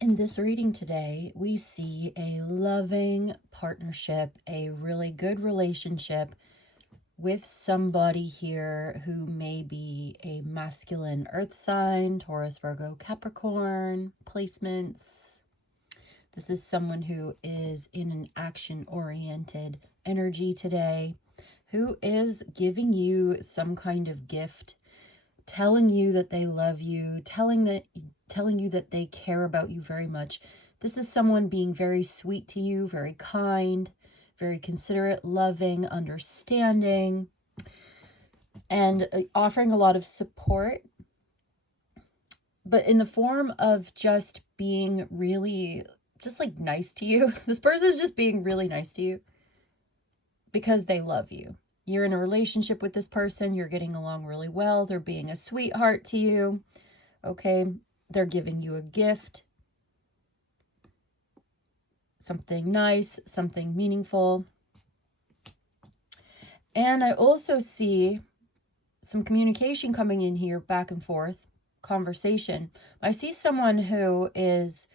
In this reading today, we see a loving partnership, a really good relationship with somebody here who may be a masculine earth sign, Taurus, Virgo, Capricorn placements. This is someone who is in an action-oriented energy today, who is giving you some kind of gift, telling you that they love you, telling you that they care about you very much. This is someone being very sweet to you, very kind, very considerate, loving, understanding, and offering a lot of support, but in the form of just being really just like nice to you. This person is just being really nice to you because they love you. You're in a relationship with this person, you're getting along really well, they're being a sweetheart to you. Okay, they're giving you a gift, something nice, something meaningful. And I also see some communication coming in here, back and forth, conversation. I see someone who is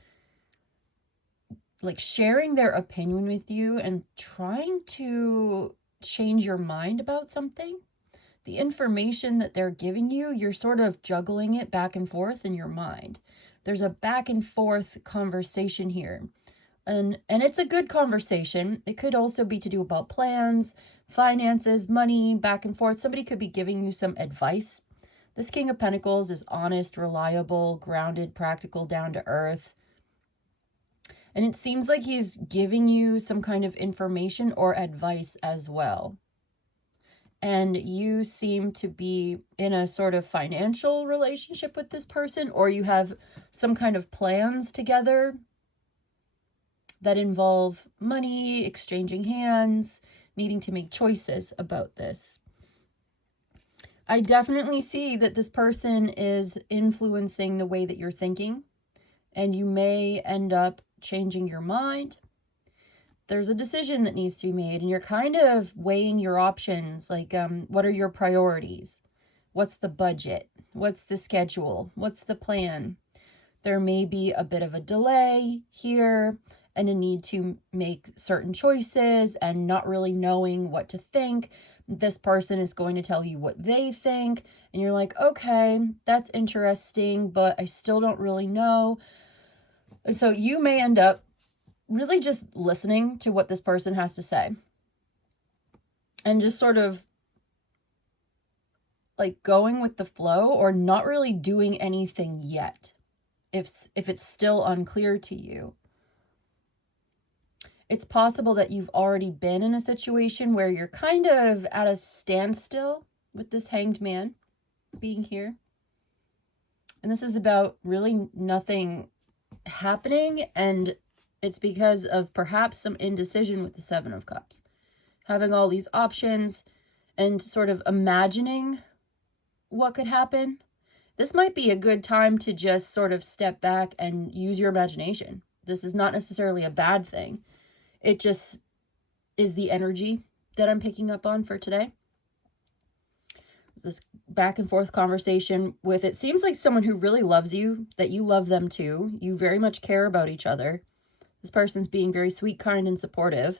like sharing their opinion with you and trying to change your mind about something. The information that they're giving you, you're sort of juggling it back and forth in your mind. There's a back and forth conversation here. And it's a good conversation. It could also be to do about plans, finances, money, back and forth. Somebody could be giving you some advice. This King of Pentacles is honest, reliable, grounded, practical, down to earth. And it seems like he's giving you some kind of information or advice as well. And you seem to be in a sort of financial relationship with this person, or you have some kind of plans together that involve money, exchanging hands, needing to make choices about this. I definitely see that this person is influencing the way that you're thinking, and you may end up changing your mind. There's a decision that needs to be made, and you're kind of weighing your options, like what are your priorities? What's the budget? What's the schedule? What's the plan? There may be a bit of a delay here and a need to make certain choices and not really knowing what to think. This person is going to tell you what they think, and you're like, okay, that's interesting, but I still don't really know. And so you may end up really just listening to what this person has to say and just sort of like going with the flow, or not really doing anything yet if it's still unclear to you. It's possible that you've already been in a situation where you're kind of at a standstill with this Hanged Man being here. And this is about really nothing happening, and it's because of perhaps some indecision with the Seven of Cups. Having all these options and sort of imagining what could happen. This might be a good time to just sort of step back and use your imagination. This is not necessarily a bad thing. It just is the energy that I'm picking up on for today. It's this back and forth conversation with, it seems like someone who really loves you, that you love them too. You very much care about each other. This person's being very sweet, kind, and supportive.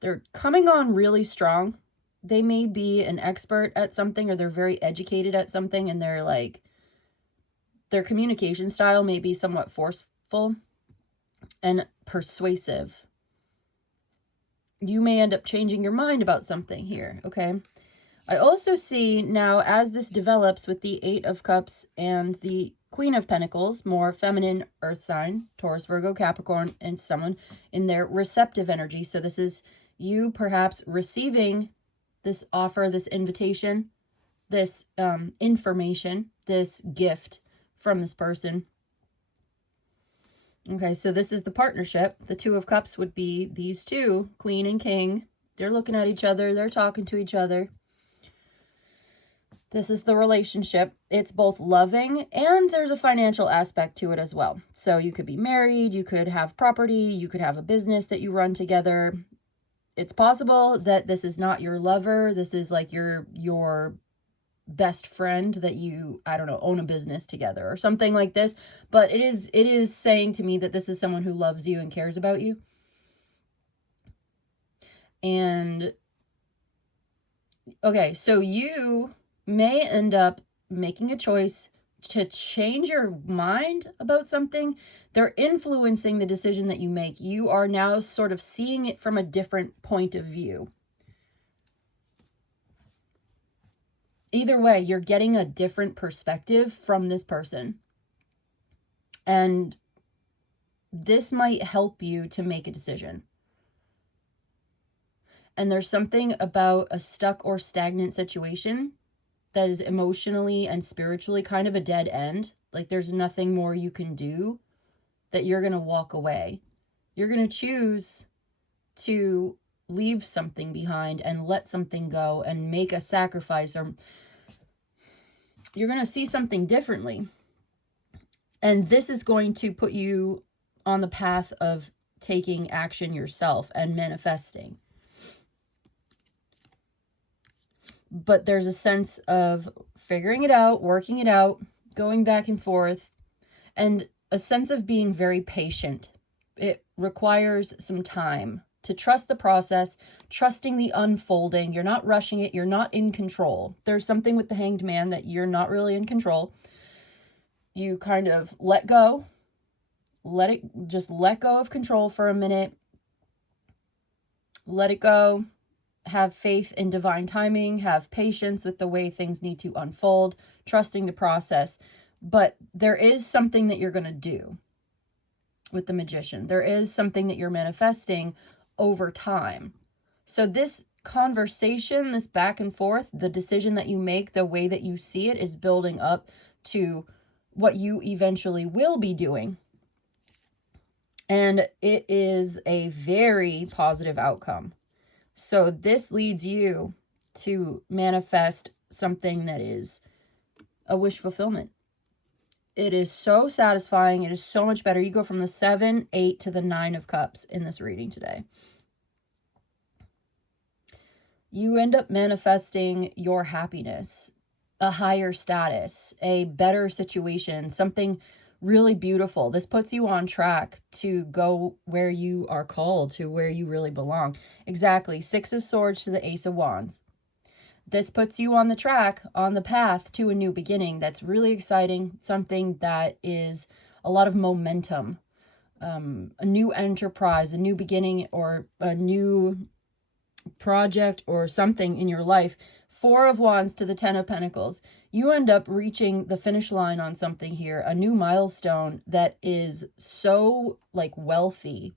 They're coming on really strong. They may be an expert at something, or they're very educated at something, and they're like, their communication style may be somewhat forceful and persuasive. You may end up changing your mind about something here, okay? I also see now, as this develops with the Eight of Cups and the Queen of Pentacles, more feminine earth sign, Taurus, Virgo, Capricorn, and someone in their receptive energy. So this is you perhaps receiving this offer, this invitation, this information, this gift from this person. Okay, so this is the partnership. The Two of Cups would be these two, Queen and King. They're looking at each other. They're talking to each other. This is the relationship. It's both loving, and there's a financial aspect to it as well. So you could be married, you could have property, you could have a business that you run together. It's possible that this is not your lover. This is like your best friend that you, I don't know, own a business together or something like this. But it is saying to me that this is someone who loves you and cares about you. And okay, so you may end up making a choice to change your mind about something. They're influencing the decision that you make. You are now sort of seeing it from a different point of view. Either way, you're getting a different perspective from this person. And this might help you to make a decision. And there's something about a stuck or stagnant situation that is emotionally and spiritually kind of a dead end. Like there's nothing more you can do, that you're going to walk away. You're going to choose to leave something behind and let something go and make a sacrifice, or you're going to see something differently. And this is going to put you on the path of taking action yourself and manifesting. But there's a sense of figuring it out, working it out, going back and forth, and a sense of being very patient. It requires some time to trust the process, trusting the unfolding. You're not rushing it. You're not in control. There's something with the Hanged Man that you're not really in control. You kind of let go. Just let go of control for a minute. Let it go. Have faith in divine timing, have patience with the way things need to unfold, trusting the process. But there is something that you're going to do with the Magician. There is something that you're manifesting over time. So this conversation, this back and forth, the decision that you make, the way that you see it is building up to what you eventually will be doing. And it is a very positive outcome. So this leads you to manifest something that is a wish fulfillment. It is so satisfying. It is so much better. You go from the 7, 8 to the 9 of Cups in this reading today. You end up manifesting your happiness, a higher status, a better situation, something really beautiful. This puts you on track to go where you are called, to where you really belong. Exactly. 6 of Swords to the Ace of Wands. This puts you on the track, on the path to a new beginning. That's really exciting. Something that is a lot of momentum, a new enterprise, a new beginning, or a new project or something in your life. 4 of Wands to the 10 of Pentacles. You end up reaching the finish line on something here, a new milestone that is so like wealthy,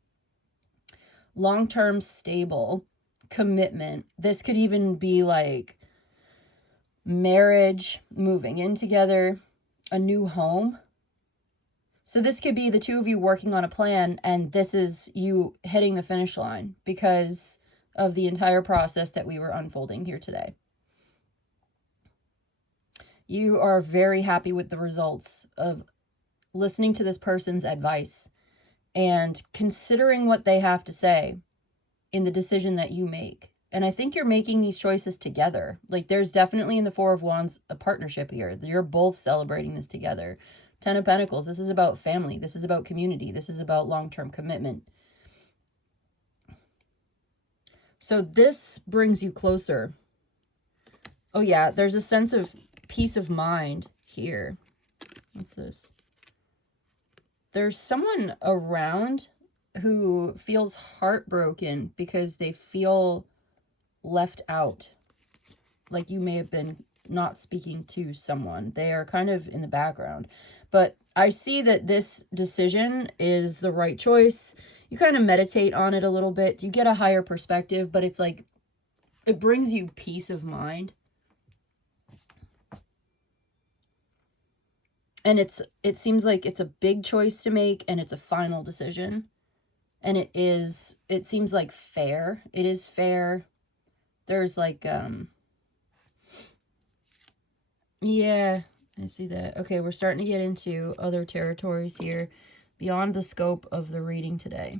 long-term stable, commitment. This could even be like marriage, moving in together, a new home. So this could be the two of you working on a plan, and this is you hitting the finish line because of the entire process that we were unfolding here today. You are very happy with the results of listening to this person's advice and considering what they have to say in the decision that you make. And I think you're making these choices together. Like there's definitely in the 4 of Wands a partnership here. You're both celebrating this together. 10 of Pentacles, this is about family. This is about community. This is about long-term commitment. So this brings you closer. Oh yeah, there's a sense of peace of mind here. What's this? There's someone around who feels heartbroken because they feel left out. Like you may have been not speaking to someone. They are kind of in the background. But I see that this decision is the right choice. You kind of meditate on it a little bit. You get a higher perspective, but it's like it brings you peace of mind. And it seems like it's a big choice to make, and it's a final decision. And it seems like fair. It is fair. There's like, yeah, I see that. Okay, we're starting to get into other territories here beyond the scope of the reading today.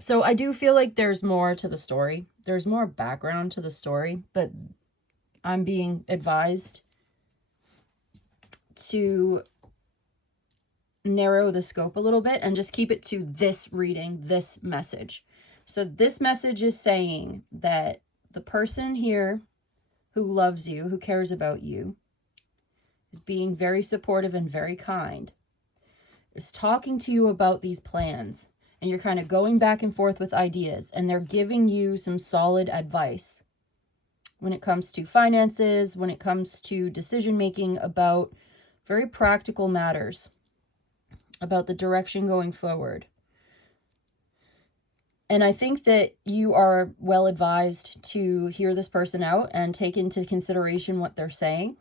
So I do feel like there's more to the story. There's more background to the story, but I'm being advised to narrow the scope a little bit and just keep it to this reading, this message. So this message is saying that the person here who loves you, who cares about you, is being very supportive and very kind, is talking to you about these plans, and you're kind of going back and forth with ideas, and they're giving you some solid advice when it comes to finances, when it comes to decision making about very practical matters, about the direction going forward. And I think that you are well advised to hear this person out and take into consideration what they're saying,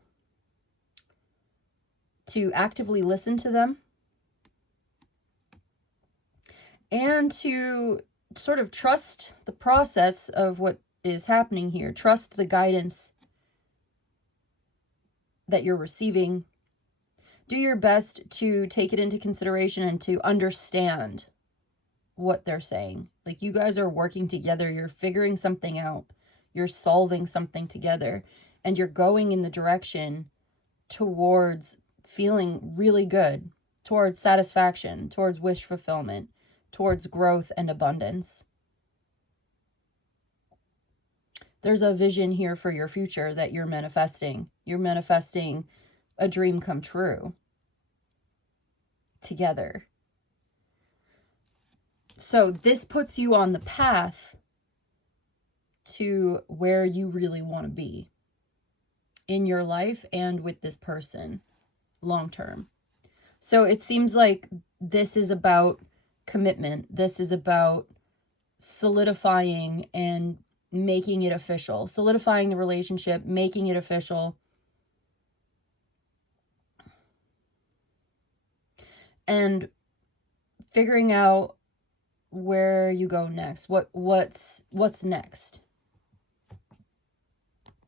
to actively listen to them, and to sort of trust the process of what is happening here. Trust the guidance that you're receiving. Do your best to take it into consideration and to understand what they're saying. Like, you guys are working together, you're figuring something out, you're solving something together, and you're going in the direction towards feeling really good, towards satisfaction, towards wish fulfillment, towards growth and abundance. There's a vision here for your future that you're manifesting. You're manifesting a dream come true together. So this puts you on the path to where you really want to be in your life and with this person long term. So it seems like this is about commitment. This is about solidifying and making it official, solidifying the relationship, making it official, and figuring out where you go next. What's next?